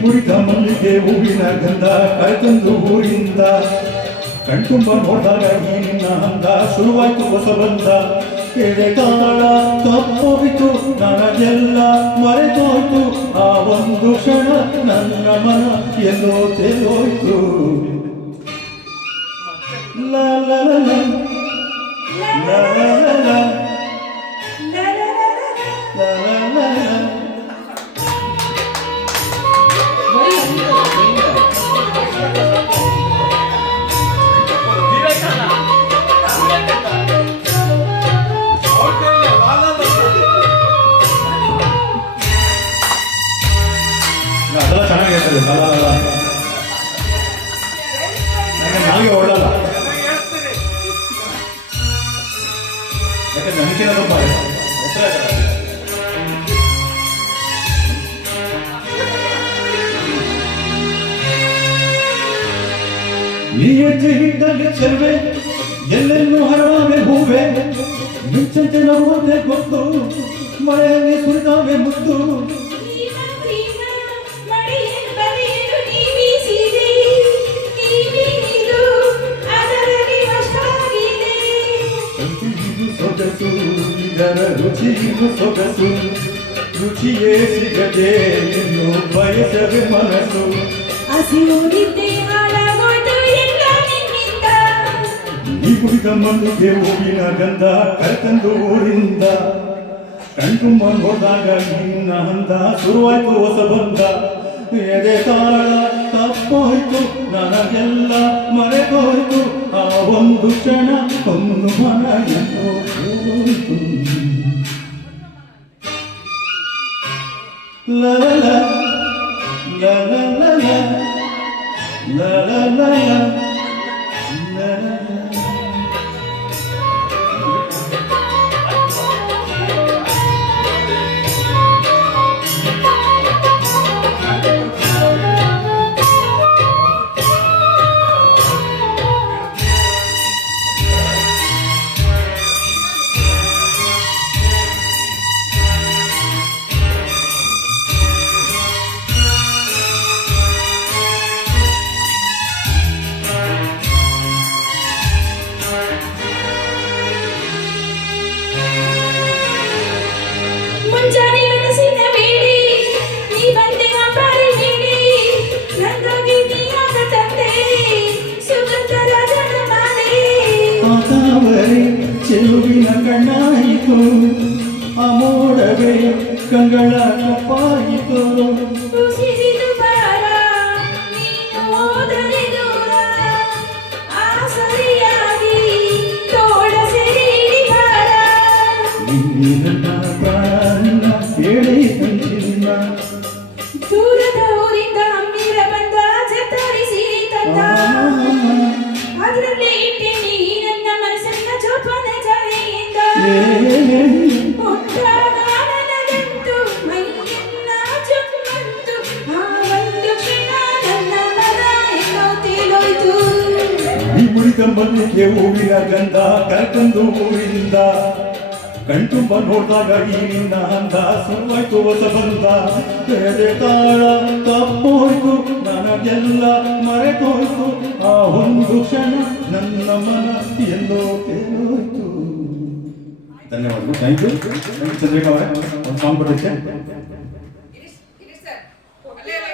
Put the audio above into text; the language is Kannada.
ಮುರಿದ ಮಲ್ಲಿಗೆ ಹೂವಿನ ಗಂಧ ಕೈತಂದು ಊರಿಂದ ಕಣ್ತುಂಬ ನೋಡಿದಾಗ ಈ ನಿನ್ನ ಹಂಗ ಶುರುವಾಯ್ತು ಹೊಸ ಬಂದ ಎದೆ ಕಾಲ ತಪ್ಪೋಯ್ತು ನನಗೆಲ್ಲ ಮರೆತೋಯ್ತು ಆ ಒಂದು ಕ್ಷಣ ನನ್ನ ಮನ ಎಲ್ಲೋ ತೇಲೋಯ್ತು ಲಾ ಲಾ ಲಾ ಲಾ ಲಾ ಲಾ ಅದೆಲ್ಲ ಚೆನ್ನಾಗಿರ್ತದೆ ನನಗೆ ಒಳ್ಳಲ್ಲ ಯಾಕಂದ್ರೆ ನನಗೆ ತುಂಬ ಈ ಹೆಜ್ಜೆ ಹಿಂದಲ್ಲಿ ಚೆಲ್ವೆ ಎಲ್ಲೆಲ್ಲೂ ಹರವಾವೆ ಹೂವೆ ಮಿಂಚಂತೆ ನಗುವಂತೆ ಗೊತ್ತು ಮಳೆಯಲ್ಲಿ ಸುರಿದಾವೆ ಮುತ್ತು ಸೊಗಸು ಇದರ ರುಚಿಯು ಸೊಗಸು ರುಚಿಯೇ ಸಿಗದೆ ಇನ್ನು ಬಯಸವೆ ಮನಸ್ಸು ಹಸಿವು ನಿದ್ದೆ ಹಾಳಾಗೋಯ್ತು ಎಲ್ಲ ನಿನ್ನಿಂದ ಈ ಕುಡಿದ ಮಲ್ಲಿಗೆ ಹೂವಿನ ಗಂಧ ಕರೆತಂದು ಊರಿಂದ ಕಣ್ತುಂಬ ನೋಡಿದಾಗ ನಿನ್ನ ಹಂದ ಶುರುವಾಯ್ತು ಹೊಸ ಬಂದ ಎದೆ ತಾಳ ತಪ್ಪೋಯ್ತು ನನಗೆಲ್ಲ ಮರೆತೋಯ್ತು ಆ ಒಂದು ಕ್ಷಣ ಒಂದು ಮನ ಎಲ್ಲೋ ಹೋಯ್ತು ಲ ಲ ಲ ಲ ಲ ಲ ಲ ಲ ಲ ಮುಂಜಾನೆ ಮನಸ್ಸಿನ ಬೇಡಿ ನೀ ಬಂದೆ ಅಂಬಾರಿ ಬೇಡಿ ನಂಗಾಗಿ ನೀಯಾಗ ತಂದೆ ಸುಗಂಧ ರಾಜನ ಮಾಲೆ ಆತಾವರೆ ಚೆಲುವಿನ ಕಣ್ಣಾಯಿತು ಅಮೋಡವೇ ಕಂಗಳ ಕಪ್ಪಾಯಿತು ಉಸಿರಿದು ಬಾರ ನೀನು ಹೋದರೆ ದೂರ ಆ ಸರಿಯಾಗಿ ತೋಳ ಸೆರೆ ಬಾರ ನಿನ್ನ ಪ್ರಾಣ ಹೇಳಿ ಕಂಚಿಲ್ಲ ದೂರದ ಊರಿಂದ ಅಮ್ಮಿರ ಬಂದ ಜತರಿಸಿ ತಂದ ಅದರಲ್ಲಿ ಇಟ್ಟೇನಿ ನನ್ನ ಮನಸ್ಸನ್ನ ಜೋಪಾನ ಜಾರಿಯಿಂದ ಉಂಟಾಗ ನನಗಂತೂ ಮೈಯನ್ನ ಜುಮ್ಮಂತು ಆ ಒಂದು ಕ್ಷಣ ನನ್ನ ಮನ ಎಲ್ಲೋ ತೇಲೋಯ್ತು ಈ ಮುರಿದ ಮಲ್ಲಿಗೆ ಹೂವಿನ ಗಂಧ ಕರೆತಂದು ಊರಿಂದ ಕಣ್ತುಂಬ ನೋಡಿದಾಗ ಈ ನಿನ್ನ ಹಂದ ಶುರುವಾಯ್ತು ಹೊಸ ಬಂದ ಎದೆ ತಾಳ ತಪ್ಪೋಯ್ತು ನನಗೆಲ್ಲ ಮರೆತೋಯ್ತು ಆ ಒಂದು ಕ್ಷಣ ನನ್ನ ಮನ ಎಲ್ಲೋ ತೇಲೋಯ್ತು ಧನ್ಯವಾದಗಳು ಥ್ಯಾಂಕ್ ಯು ಚಂದ್ರಿಕಾ ಅವರೇ ಒಂದು ಸಾಂಗ್ ಕೊಡೋಕ್ಕೆ